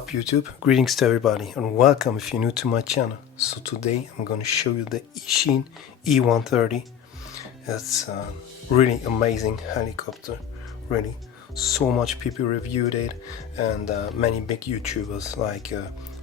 up YouTube? Greetings to everybody and welcome if you're new to my channel. So today I'm going to show you the Eachine E130. It's a really amazing helicopter, really. So much people reviewed it, and many big YouTubers like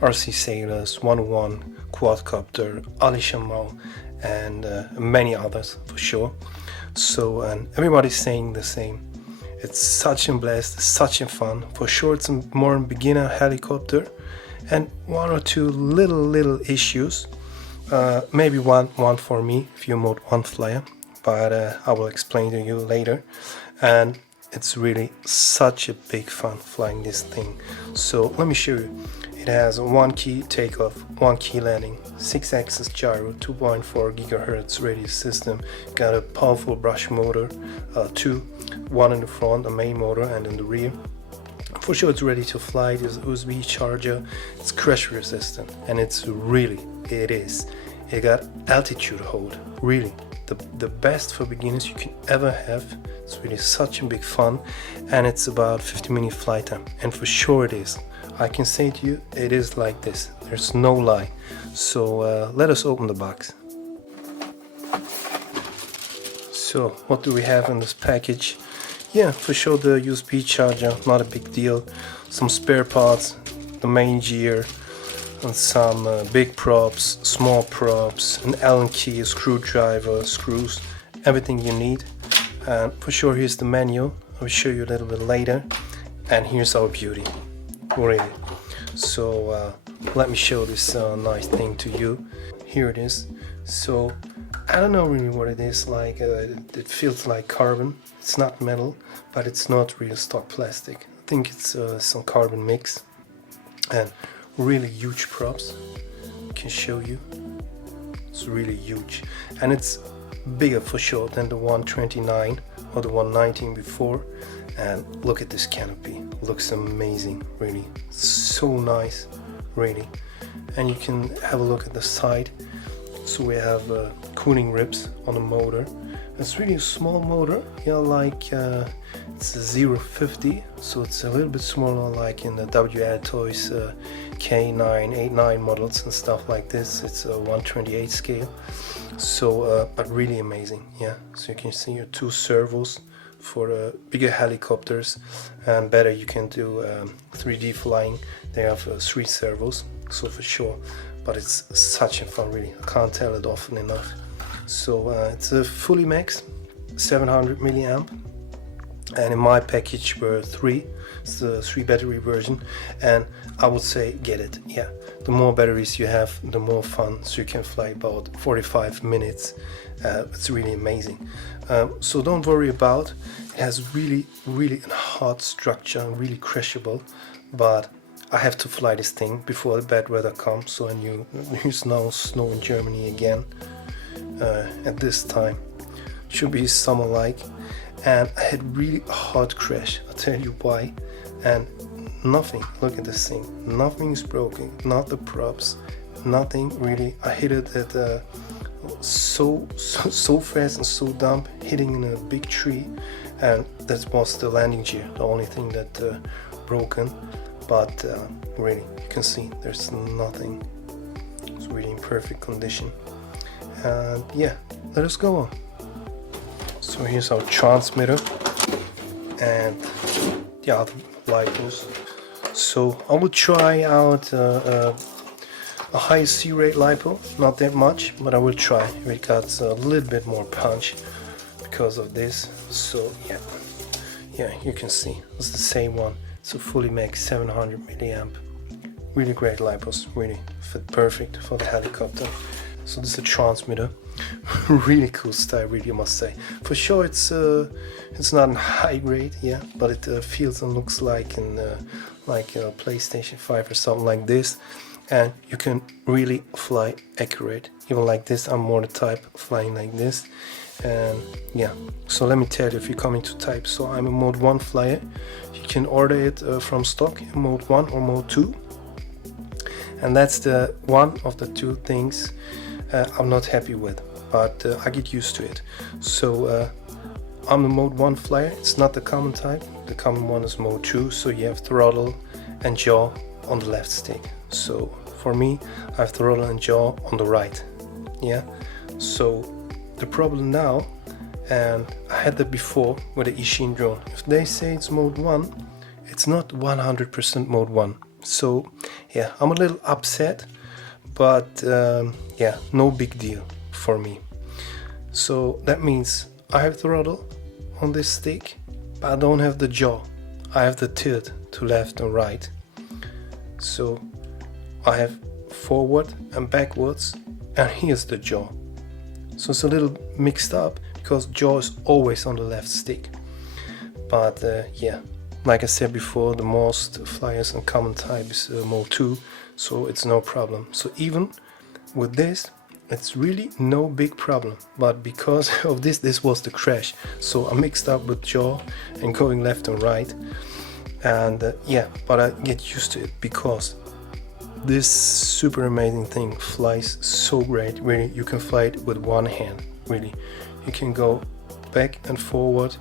RC Sailors, 101, Quadcopter, Ali Shamal, and many others for sure. So and everybody's saying the same. It's such a blast, such a fun. For sure it's a more beginner helicopter, and one or two little issues. Maybe one for me if you're mode 1 flyer, but I will explain to you later. And it's really such a big fun flying this thing. So let me show you. It has a 1 key takeoff, 1 key landing, 6-axis gyro, 2.4 GHz radius system, got a powerful brush motor, one in the front, a main motor, and in the rear. For sure it's ready to fly. There's USB charger, it's crash resistant, and it got altitude hold, really. The best for beginners you can ever have. It's really such a big fun, and it's about 50-minute flight time, and for sure it is. I can say to you, it is like this. There's no lie. So let us open the box. So what do we have in this package? Yeah, for sure the USB charger, not a big deal. Some spare parts, the main gear, and some big props, small props, an Allen key, a screwdriver, screws, everything you need. And for sure here's the manual. I'll show you a little bit later. And here's our beauty. Really. So let me show this nice thing to you. Here it is. So I don't know really what it is like. It feels like carbon. It's not metal, but it's not real stock plastic. I think it's some carbon mix. And really huge props. I can show you. It's really huge, and it's bigger for sure than the 129 or the 119 before. And look at this canopy, looks amazing, really, so nice, really. And you can have a look at the side. So we have cooling ribs on the motor. It's really a small motor, yeah, like it's a 050, so it's a little bit smaller like in the WL Toys K9, 89 models and stuff like this. It's a 128 scale. So but really amazing, yeah. So you can see your 2 servos for bigger helicopters, and better you can do 3D flying. They have 3 servos, so for sure. But it's such a fun, really. I can't tell it often enough. So it's a fully max 700 milliamp, and in my package were 3. It's the 3 battery version, and I would say get it. Yeah, the more batteries you have, the more fun. So you can fly about 45 minutes. It's really amazing. So don't worry about it. Has really a hard structure, really crashable, but I have to fly this thing before the bad weather comes. So there's now snow in Germany again at this time. Should be summer like, and I had really hard crash. I'll tell you why. And nothing, look at this thing, nothing's broken, not the props, nothing really. I hit it at so fast and so dumb, hitting in a big tree, and that was the landing gear, the only thing that broken. But really, you can see there's nothing. It's really in perfect condition. And yeah, let us go on. So here's our transmitter and the other lipos. So I will try out a high C rate lipo, not that much, but I will try. It got a little bit more punch because of this. So yeah, you can see it's the same one. It's a fully max 700 milliamp. Really great lipos, really fit perfect for the helicopter. So this is a transmitter. Really cool style, really, I must say. For sure it's not in high grade, yeah, but it feels and looks like in like a PlayStation 5 or something like this. And you can really fly accurate, even like this. I'm more the type of flying like this. And yeah, so let me tell you, if you come into type, so I'm a mode 1 flyer. You can order it from stock in mode 1 or mode 2, and that's the one of the 2 things I'm not happy with, but I get used to it. So I'm a mode 1 flyer. It's not the common type. The common one is mode 2, so you have throttle and yaw on the left stick. So for me, I have throttle and yaw on the right. Yeah. So the problem now, and I had that before with the Eachine drone, if they say it's mode 1, it's not 100% mode 1. So yeah, I'm a little upset, but yeah, no big deal for me. So that means I have throttle on this stick, but I don't have the yaw. I have the tilt to left and right. So I have forward and backwards, and here's the yaw. So it's a little mixed up because yaw is always on the left stick. But yeah, like I said before, the most flyers and common type is mode 2, so it's no problem. So even with this, it's really no big problem. But because of this was the crash. So I mixed up with yaw and going left and right. And yeah, but I get used to it because this super amazing thing flies so great. Really, you can fly it with one hand. Really, you can go back and forward.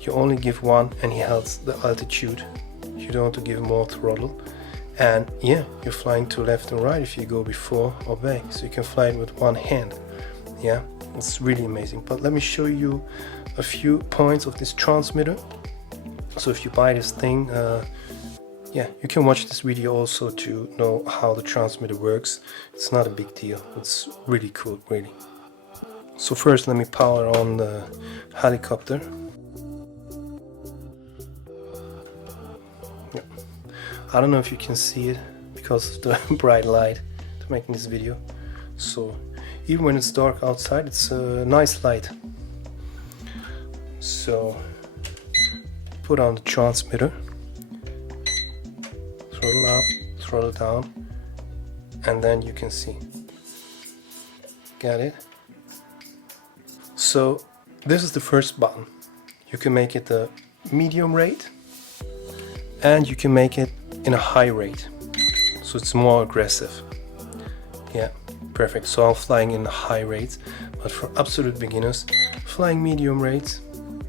You only give one, and he holds the altitude. You don't have to give more throttle. And yeah, you're flying to left and right if you go before or back. So you can fly it with one hand. Yeah, it's really amazing. But let me show you a few points of this transmitter. So if you buy this thing, yeah, you can watch this video also to know how the transmitter works. It's not a big deal. It's really cool, really. So first let me power on the helicopter. Yeah. I don't know if you can see it because of the bright light to making this video. So even when it's dark outside, it's a nice light. So put on the transmitter. Throttle up, throttle down, and then you can see. Got it? So this is the first button. You can make it a medium rate, and you can make it in a high rate, so it's more aggressive. Yeah, perfect. So I'm flying in high rates, but for absolute beginners, flying medium rates,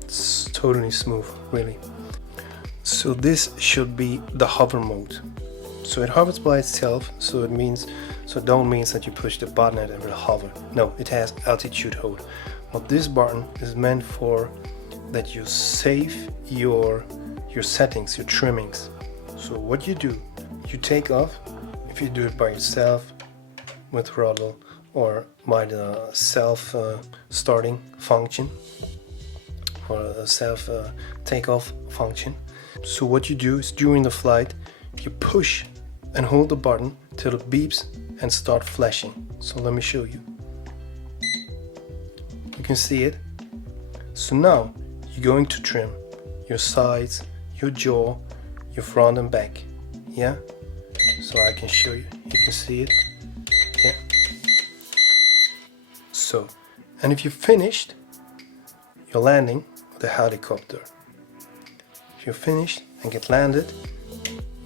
it's totally smooth, really. So this should be the hover mode. So it hovers by itself, so it don't mean that you push the button and it will hover. No, it has altitude hold. But this button is meant for that you save your settings, your trimmings. So what you do, you take off, if you do it by yourself with throttle or by the self starting function or a self takeoff function. So what you do is during the flight, you push and hold the button till it beeps and start flashing. So let me show you. You can see it. So now you're going to trim your sides, your jaw, your front and back. Yeah? So I can show you. You can see it. Yeah. So, and if you're finished, you're landing with the helicopter. If you're finished and get landed,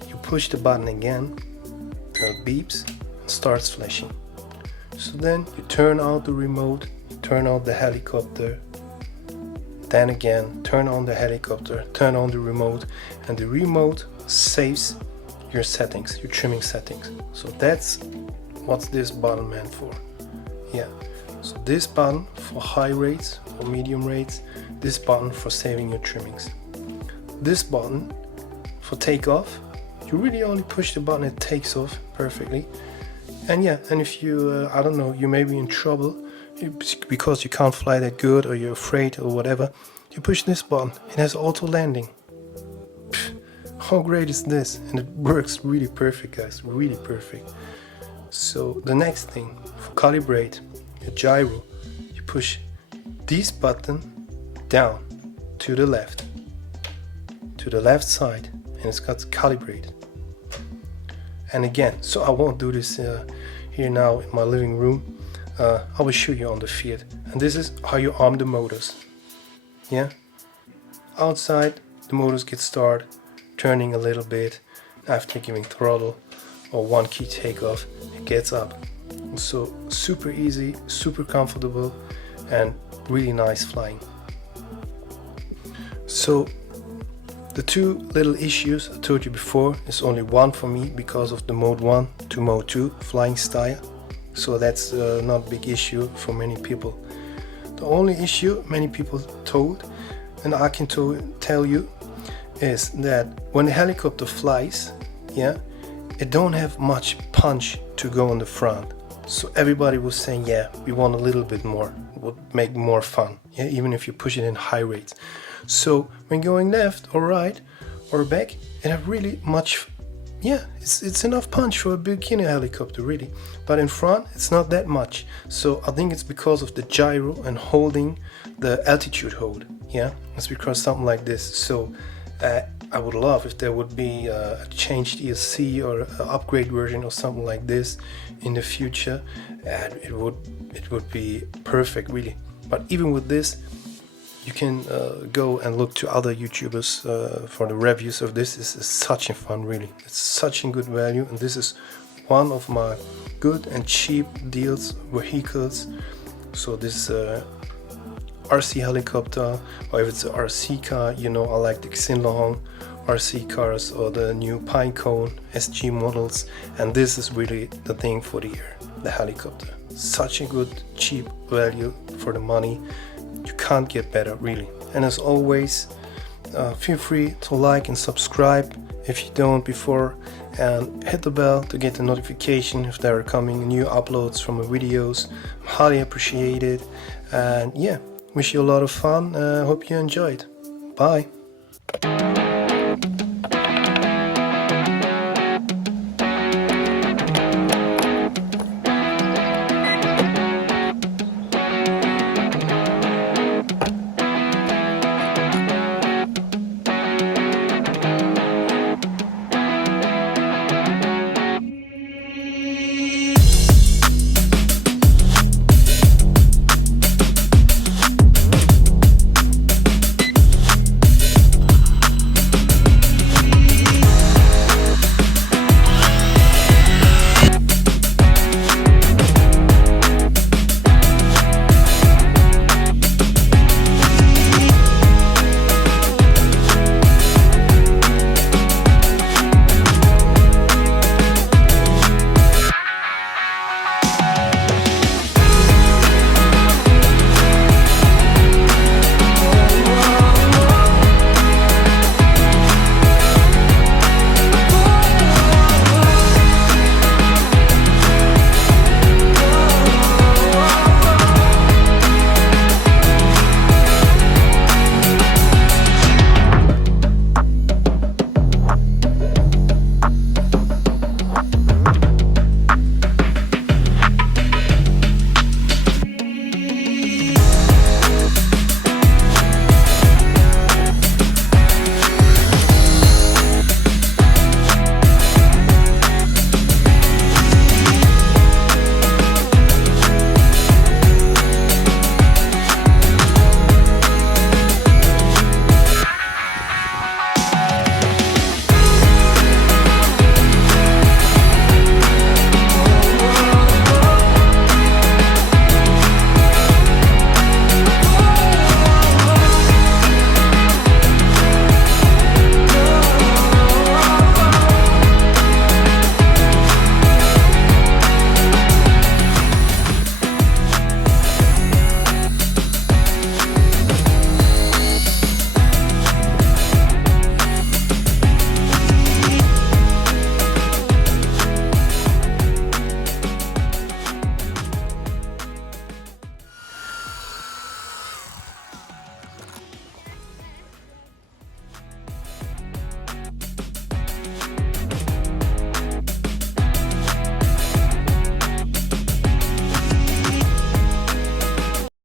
you push the button again till it beeps and starts flashing. So then you turn out the remote, turn on the helicopter, then again turn on the helicopter, turn on the remote, and the remote saves your settings, your trimming settings. So that's what this button meant for. Yeah. So this button for high rates or medium rates, this button for saving your trimmings. This button for takeoff, you really only push the button, it takes off perfectly. And yeah, and if you, I don't know, you may be in trouble because you can't fly that good or you're afraid or whatever, you push this button, it has auto landing. Pfft, how great is this? And it works really perfect, guys, really perfect. So the next thing, for calibrate your gyro, you push this button down to the left side, and it's got to calibrate. And again, so I won't do this here now in my living room. I will show you on the field, and this is how you arm the motors. Yeah, outside the motors get started turning a little bit after giving throttle or one key takeoff, it gets up. So super easy, super comfortable, and really nice flying. So The two little issues I told you before is only one for me because of the mode 1 to mode 2 flying style. So that's not a big issue for many people. The only issue many people told, and I can tell you, is that when the helicopter flies, yeah, it don't have much punch to go on the front. So everybody was saying, yeah, we want a little bit more. It would make more fun, yeah, even if you push it in high rates. So when going left or right or back, it have really much, yeah, it's enough punch for a beginner helicopter, really. But in front, it's not that much. So I think it's because of the gyro and holding the altitude hold, yeah. It's because something like this. So I would love if there would be a changed ESC or an upgrade version or something like this in the future, and it would be perfect, really. But even with this, you can go and look to other YouTubers for the reviews of this. This is such a fun, really. It's such a good value, and this is one of my good and cheap deals vehicles. So this RC helicopter, or if it's an RC car, you know, I like the Xinlong RC cars or the new Pinecone SG models, and this is really the thing for the year, the helicopter. Such a good cheap value for the money. You can't get better, really. And as always, feel free to like and subscribe if you don't before, and hit the bell to get the notification if there are coming new uploads from the videos. Highly appreciate it, and yeah, wish you a lot of fun. Hope you enjoyed. Bye.